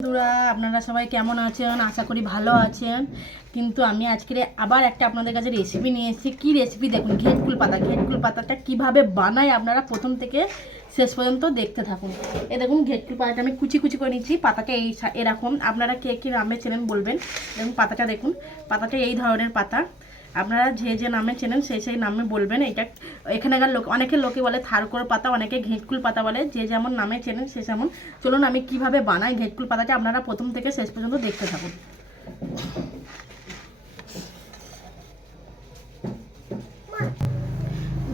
বন্ধুরা, আপনারা সবাই কেমন আছেন? আশা করি ভালো আছেন। কিন্তু আমি আজকে আবার একটা আপনাদের কাছে রেসিপি নিয়ে এসেছি। কী রেসিপি দেখুন ঘেটকুল পাতা ঘেটকুল পাতাটা কীভাবে বানায় আপনারা প্রথম থেকে শেষ পর্যন্ত দেখতে থাকুন। এ দেখুন ঘেটকুল পাতাটা আমি কুচি কুচি করে নিচ্ছি। পাতাটা এই এরকম। আপনারা কে কী নামে চেনেন বলবেন? দেখুন, পাতাটা দেখুন। পাতাটা এই ধরনের পাতা। আপনারা যে যে নামে চেনেন সেই সেই নামে বলবেন। এটা এখানকার লোক অনেকে লোকে বলে থারকোর পাতা, অনেকে ঘেঁটকুল পাতা বলে। যে যেমন নামে চেনেন সে যেমন। চলুন আমি কীভাবে বানাই ঘেঁটকুল পাতাটা, আপনারা প্রথম থেকে শেষ পর্যন্ত দেখতে থাকুন।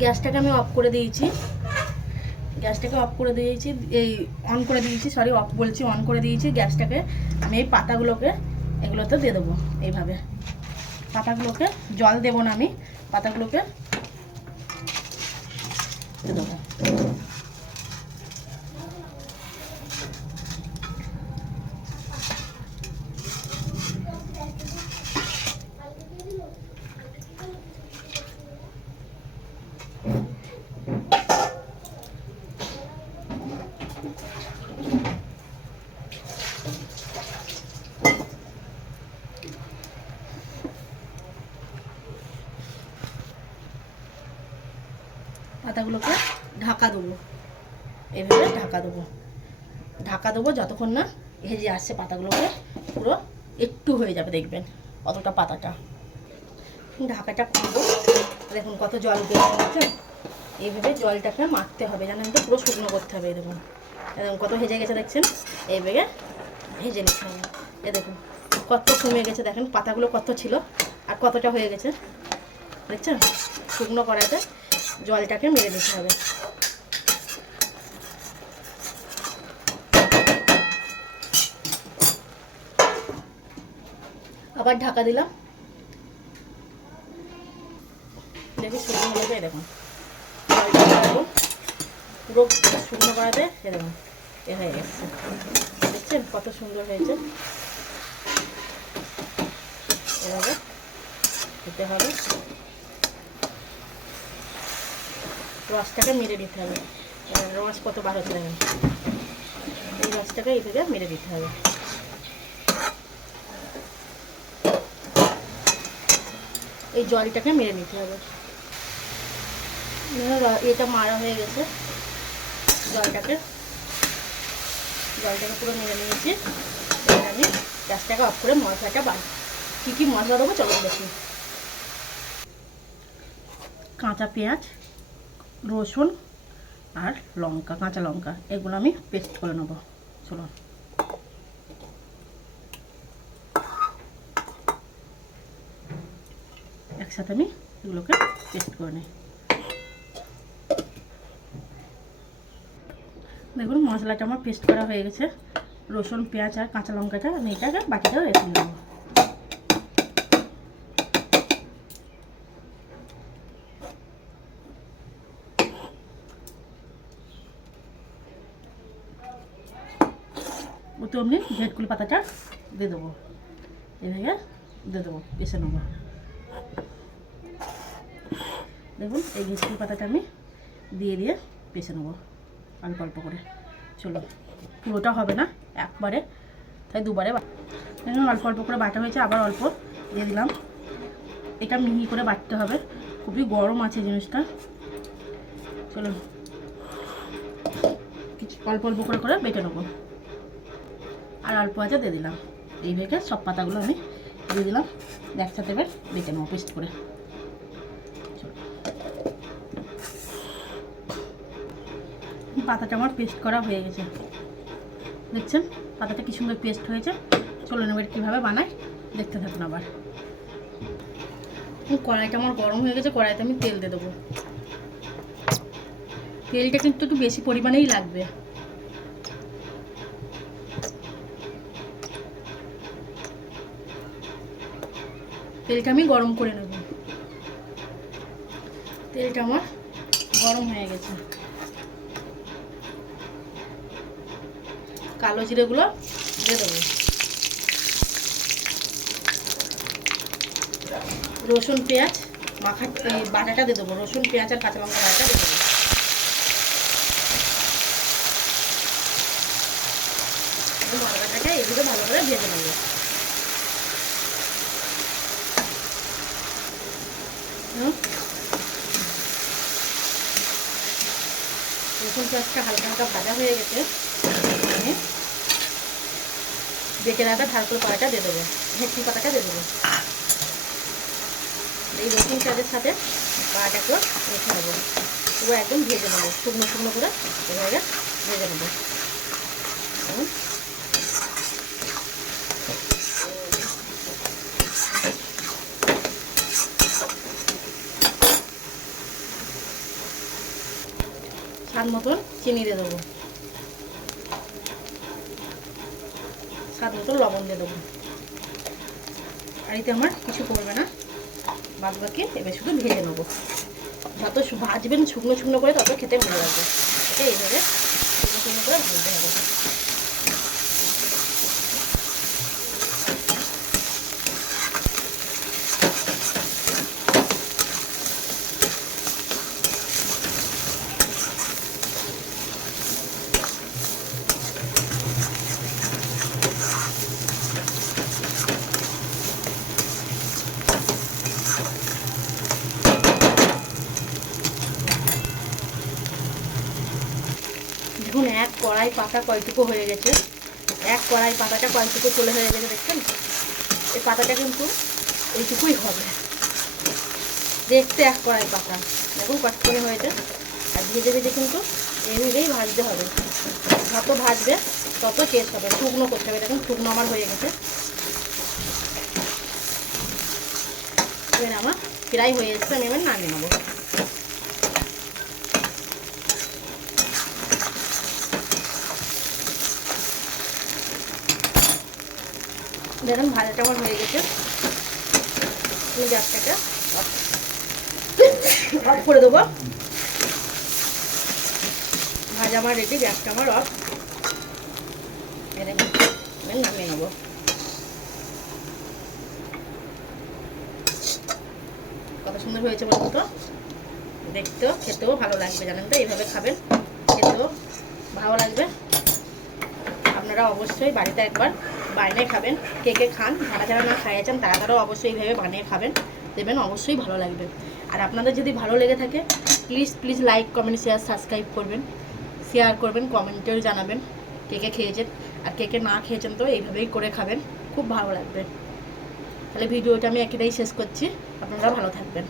গ্যাসটাকে আমি অফ করে দিয়েছি। গ্যাসটাকে অফ করে দিয়েছি, এই অন করে দিয়েছি, সরি, অফ বলছি, অন করে দিয়েছি। গ্যাসটাকে আমি এই পাতাগুলোকে এগুলোতে দিয়ে দেবো, এইভাবে। পাতাগুলোকে জল দেবো না আমি পাতাগুলোকে দেবো পাতাগুলোকে ঢাকা দেবো এভাবে ঢাকা দেবো ঢাকা দেবো, যতক্ষণ না ভেজে আসছে পাতাগুলোকে, পুরো একটু হয়ে যাবে, দেখবেন অতটা পাতাটা। ঢাকাটা খুলবো। দেখুন কত জল বেরিয়েছে এইভাবে জলটাকে মারতে হবে জানেন তো পুরো শুকনো করতে হবে দেখুন। দেখুন কত ভেজে গেছে, দেখছেন? এইভাবে ভেজে নিতে হবে। এ দেখুন কত কমে গেছে, দেখেন পাতাগুলো কত ছিল আর কতটা হয়ে গেছে। দেখছেন? শুকনো করাতে জলটাকে মেরে দিতে হবে। আবার ঢাকা দিলাম। দেখি শুকনো হয়ে যায় দেখুন পুরো শুকনো করাতে এ দেখুন এ হয়ে গেছে। দেখছেন কত সুন্দর হয়েছে? এভাবে দিতে হবে। রসটাকে মেরে দিতে হবে। রস কত বার হচ্ছে দেখেন? এই রসটাকে এই থেকে মেরে দিতে হবে। এই জলটাকে মেরে নিতে হবে। এটা মারা হয়ে গেছে। জলটাকে জলটাকে পুরো মেরে নিয়েছি। আমি গ্যাসটাকে অফ করে মশলাটা বাড়ি কী কী মশলা দেবো চলো দেখি। কাঁচা পেঁয়াজ, রসুন আর লঙ্কা, কাঁচা লঙ্কা, এগুলো আমি পেস্ট করে নেব। চলুন। একসাথে আমি এগুলোকে পেস্ট করে নিই। দেখুন, মশলাটা আমার পেস্ট করা হয়ে গেছে। রসুন, পেঁয়াজ আর কাঁচা লঙ্কাটা আমি এটাকে বাটিটা রেখে নেব ওতে অমনি ভেটকুল পাতাটা দিয়ে দেবো। এভাবে দিয়ে দেবো পেশে নেব। দেখুন, এই ভেটকুল পাতাটা আমি দিয়ে দিয়ে পেশে নেব, অল্প অল্প করে। চলো পুরোটা হবে না, একবারে। তাই দুবারে দেখুন, অল্প অল্প করে বাটা হয়েছে, আবার অল্প দিয়ে দিলাম। এটা মিহি করে বাটতে হবে, খুবই গরম আছে জিনিসটা। চলো কিছু অল্প অল্প করে করে বেটে নেব। আর অল্প আছে দিয়ে দিলাম। এই ভেগে সব পাতাগুলো আমি দিয়ে দিলাম, একসাথে এবার বেটে নেব, পেস্ট করে। পাতাটা আমার পেস্ট করা হয়ে গেছে। দেখছেন? পাতাটা কি সুন্দর পেস্ট হয়েছে। চলুন এবার কীভাবে বানাই। দেখতে থাকুন আবার। কড়াইটা আমার গরম হয়ে গেছে, কড়াইতে আমি তেল দিয়ে দেবো। তেলটা কিন্তু একটু বেশি পরিমাণেই লাগবে। তেলটা আমি গরম করে নেব। তেলটা আমার গরম হয়ে গেছে। কালো জিরেগুলো দিয়ে দেবো। রসুন, পেঁয়াজ মাখা বাটাটা দিয়ে দেবো। রসুন, পেঁয়াজ আর কাঁচা লঙ্কা বাটাটা দিয়ে দেবো। পাতাটাকে ভালো করে ভেজে নেব। রসুন, পেঁয়াজটা হালকা হালকা ভাজা হয়ে গেছে। আমি বেটে রাখা ঝালকুল পাতাটা দিয়ে দেবো, ভেটকি পাতাটা দিয়ে দেবো। এই রসুন পেঁয়াজের সাথে পাটাকেও রেখে নেব। পুরো একদম ভেজে নেব, শুকনো শুকনো করে এভাবে ভেজে নেব। স্বাদ মতন চিনি দিয়ে দেবো। স্বাদ মতো লবণ দিয়ে দেবো। এতে আমার কিছু করবে না। বাদবাকে এবার শুধু ভেজে নেব। যত ভাজবেন শুকনো শুকনো করে তত খেতে ভালো লাগবে। এইভাবে শুকনো শুকনো করে ভাজতে হবে। দেখুন, এক কড়াই পাতা কয়টুকু হয়ে গেছে। এক কড়াই পাতাটা কয়টুকু চলে হয়ে গেছে দেখছেন? এই পাতাটা কিন্তু এইটুকুই হবে। দেখতে এক কড়াই পাতা। দেখুন কটকনে হয়েছে। আর ভেজে ভেজে কিন্তু এইভাবেই ভাজতে হবে। যত ভাজবে, তত টেস্ট হবে। শুকনো করতে হবে। দেখুন, শুকনো আমার হয়ে গেছে। আমার প্রায় হয়ে এসছে, আমি এবার নামিয়ে নেব। দেখুন, ভাজাটা আমার হয়ে গেছে। গ্যাসটাকে অফ করে দেবো। ভাজা আমার রেডি গ্যাসটা আমার অফ নামিয়ে নেব। কত সুন্দর হয়েছে বলুন তো? দেখতেও, খেতেও ভালো লাগবে, জানেন তো? এইভাবে খাবেন, খেতেও ভালো লাগবে। আপনারা অবশ্যই বাড়িতে একবার বানিয়ে খাবেন। কে কে খান, যারা যারা না খাইয়েছেন তারা তারাও অবশ্যই এইভাবে বানিয়ে খাবেন। দেবেন, অবশ্যই ভালো লাগবে। আর আপনাদের যদি ভালো লেগে থাকে please please like comment share subscribe করবেন। শেয়ার করবেন, কমেন্টেও জানাবেন কে কে খেয়েছেন আর কে কে না খেয়েছেন তো এইভাবেই করে খাবেন। খুব ভালো লাগবে। তাহলে ভিডিওটা আমি একেটাই শেষ করছি। আপনারা ভালো থাকবেন।